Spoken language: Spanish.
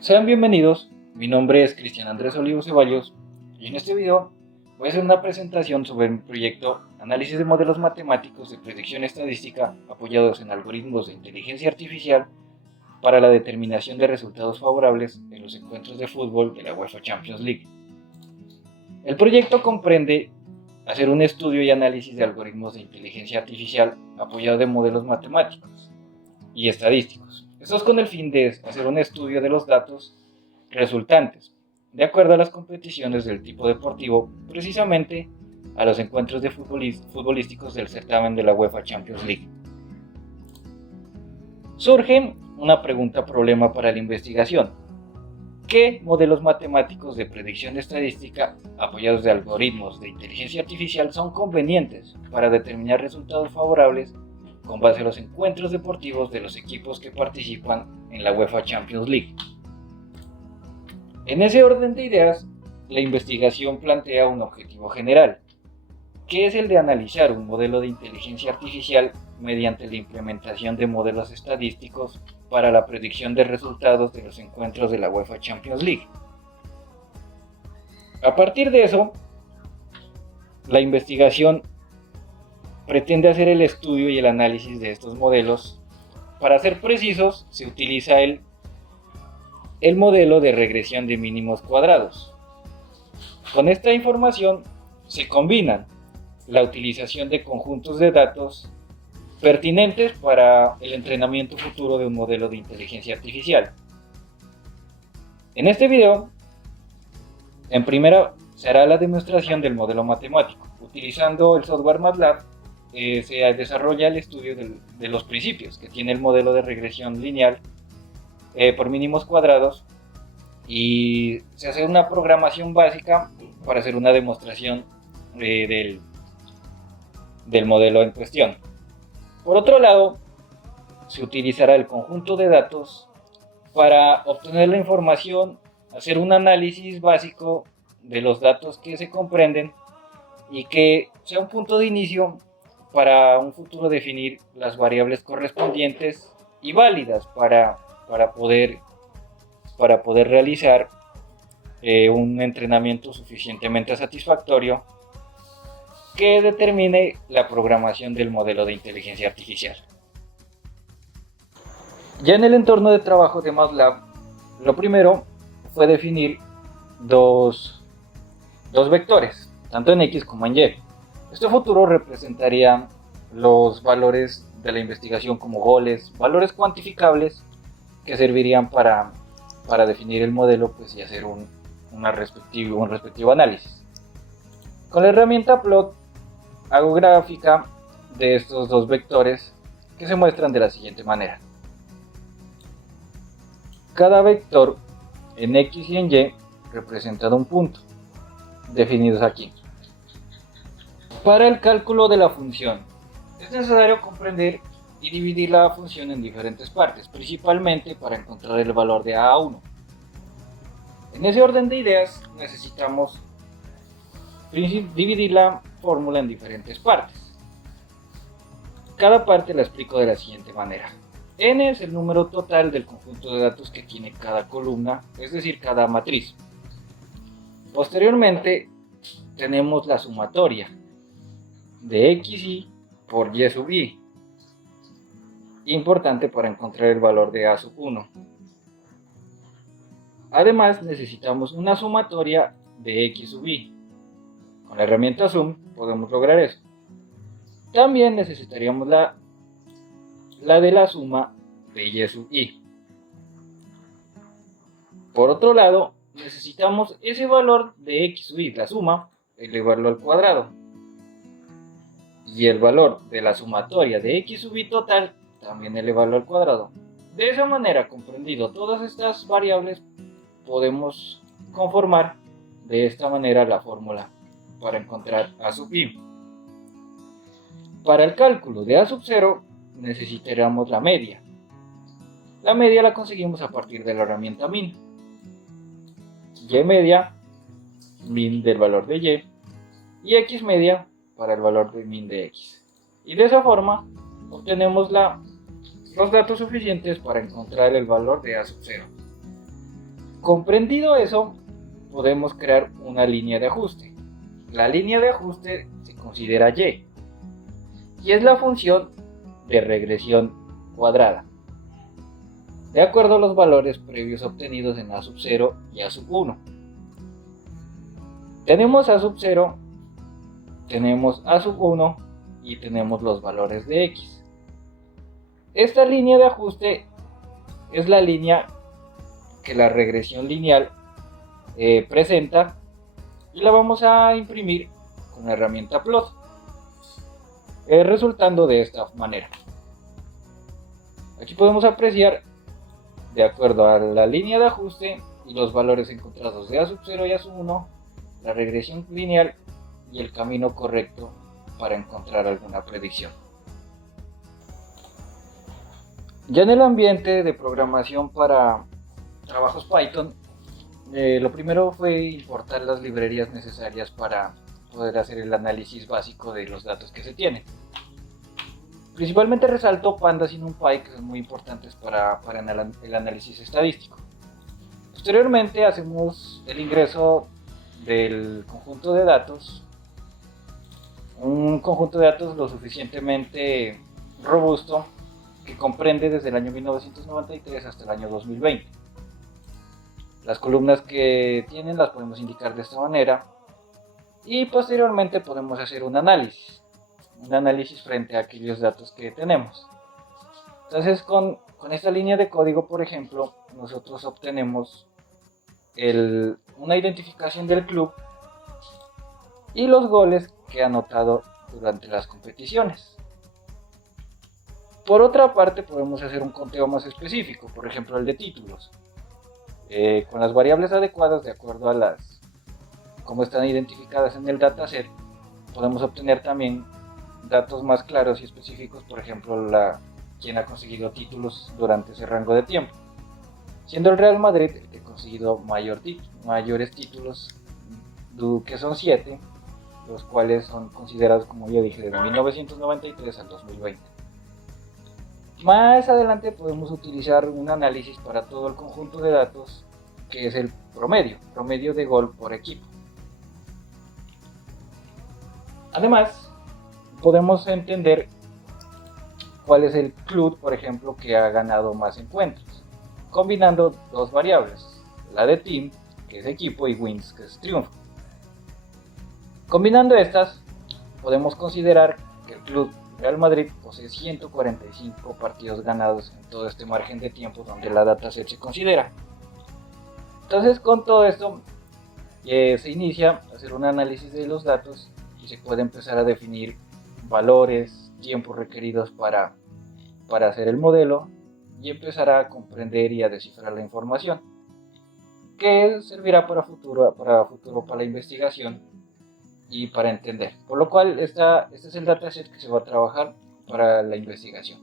Sean bienvenidos, mi nombre es Cristian Andrés Olivo Ceballos y en este video voy a hacer una presentación sobre mi proyecto Análisis de modelos matemáticos de predicción estadística apoyados en algoritmos de inteligencia artificial para la determinación de resultados favorables en los encuentros de fútbol de la UEFA Champions League. El proyecto comprende hacer un estudio y análisis de algoritmos de inteligencia artificial apoyados de modelos matemáticos y estadísticos. Esto es con el fin de hacer un estudio de los datos resultantes, de acuerdo a las competiciones del tipo deportivo, precisamente a los encuentros de futbolísticos del certamen de la UEFA Champions League. Surge una pregunta problema para la investigación. ¿Qué modelos matemáticos de predicción estadística apoyados de algoritmos de inteligencia artificial son convenientes para determinar resultados favorables con base a los encuentros deportivos de los equipos que participan en la UEFA Champions League? En ese orden de ideas, la investigación plantea un objetivo general, que es el de analizar un modelo de inteligencia artificial mediante la implementación de modelos estadísticos para la predicción de resultados de los encuentros de la UEFA Champions League. A partir de eso, la investigación pretende hacer el estudio y el análisis de estos modelos. Para ser precisos, se utiliza el modelo de regresión de mínimos cuadrados. Con esta información se combinan la utilización de conjuntos de datos pertinentes para el entrenamiento futuro de un modelo de inteligencia artificial. En este video, en primera se hará la demostración del modelo matemático. Utilizando el software MATLAB, se desarrolla el estudio de los principios que tiene el modelo de regresión lineal por mínimos cuadrados y se hace una programación básica para hacer una demostración del modelo en cuestión. Por otro lado, se utilizará el conjunto de datos para obtener la información, hacer un análisis básico de los datos que se comprenden y que sea un punto de inicio para un futuro definir las variables correspondientes y válidas para poder realizar un entrenamiento suficientemente satisfactorio que determine la programación del modelo de inteligencia artificial. Ya en el entorno de trabajo de MATLAB, lo primero fue definir dos vectores, tanto en X como en Y. Este futuro representaría los valores de la investigación como goles, valores cuantificables que servirían para definir el modelo y hacer un respectivo análisis. Con la herramienta Plot hago gráfica de estos dos vectores que se muestran de la siguiente manera. Cada vector en X y en Y representa un punto, definidos aquí. Para el cálculo de la función, es necesario comprender y dividir la función en diferentes partes, principalmente para encontrar el valor de A1. En ese orden de ideas necesitamos dividir la fórmula en diferentes partes. Cada parte la explico de la siguiente manera. N es el número total del conjunto de datos que tiene cada columna, es decir, cada matriz. Posteriormente tenemos la sumatoria de XY por Y sub I, importante para encontrar el valor de A sub 1. Además necesitamos una sumatoria de X sub I. Con la herramienta Sum podemos lograr eso. También necesitaríamos la de la suma de Y sub I. Por otro lado, necesitamos ese valor de X sub I, la suma, elevarlo al cuadrado. Y el valor de la sumatoria de X sub I total, también elevarlo al cuadrado. De esa manera, comprendido todas estas variables, podemos conformar de esta manera la fórmula para encontrar A sub I. Para el cálculo de A sub 0 necesitaremos la media. La media la conseguimos a partir de la herramienta min. Y media, min del valor de Y X media para el valor de min de X. Y de esa forma obtenemos los datos suficientes para encontrar el valor de A sub 0. Comprendido eso, podemos crear una línea de ajuste. La línea de ajuste se considera y es la función de regresión cuadrada, de acuerdo a los valores previos obtenidos en A sub 0 y A sub 1. Tenemos A sub 0, tenemos A sub 1 y tenemos los valores de X. Esta línea de ajuste es la línea que la regresión lineal presenta y la vamos a imprimir con la herramienta plot, resultando de esta manera. Aquí podemos apreciar, de acuerdo a la línea de ajuste y los valores encontrados de A sub 0 y A sub 1, la regresión lineal y el camino correcto para encontrar alguna predicción. Ya en el ambiente de programación para trabajos Python, lo primero fue importar las librerías necesarias para poder hacer el análisis básico de los datos que se tienen. Principalmente resalto Pandas y NumPy, que son muy importantes para el análisis estadístico. Posteriormente hacemos el ingreso del conjunto de datos, un conjunto de datos lo suficientemente robusto que comprende desde el año 1993 hasta el año 2020. Las columnas que tienen las podemos indicar de esta manera y posteriormente podemos hacer un análisis frente a aquellos datos que tenemos. Entonces con esta línea de código, por ejemplo, nosotros obtenemos una identificación del club y los goles que ha anotado durante las competiciones. Por otra parte, podemos hacer un conteo más específico, por ejemplo el de títulos. Con las variables adecuadas, de acuerdo a cómo están identificadas en el dataset, podemos obtener también datos más claros y específicos, por ejemplo quién ha conseguido títulos durante ese rango de tiempo, siendo el Real Madrid el que ha conseguido mayores títulos, que son 7, los cuales son considerados, como ya dije, desde 1993 al 2020. Más adelante podemos utilizar un análisis para todo el conjunto de datos, que es el promedio de gol por equipo. Además, podemos entender cuál es el club, por ejemplo, que ha ganado más encuentros, combinando dos variables, la de team, que es equipo, y wins, que es triunfo. Combinando estas, podemos considerar que el club Real Madrid posee 145 partidos ganados en todo este margen de tiempo donde la dataset se considera. Entonces, con todo esto se inicia a hacer un análisis de los datos y se puede empezar a definir valores, tiempos requeridos para hacer el modelo y empezar a comprender y a descifrar la información, que servirá para la investigación y para entender. Por lo cual, este es el dataset que se va a trabajar para la investigación.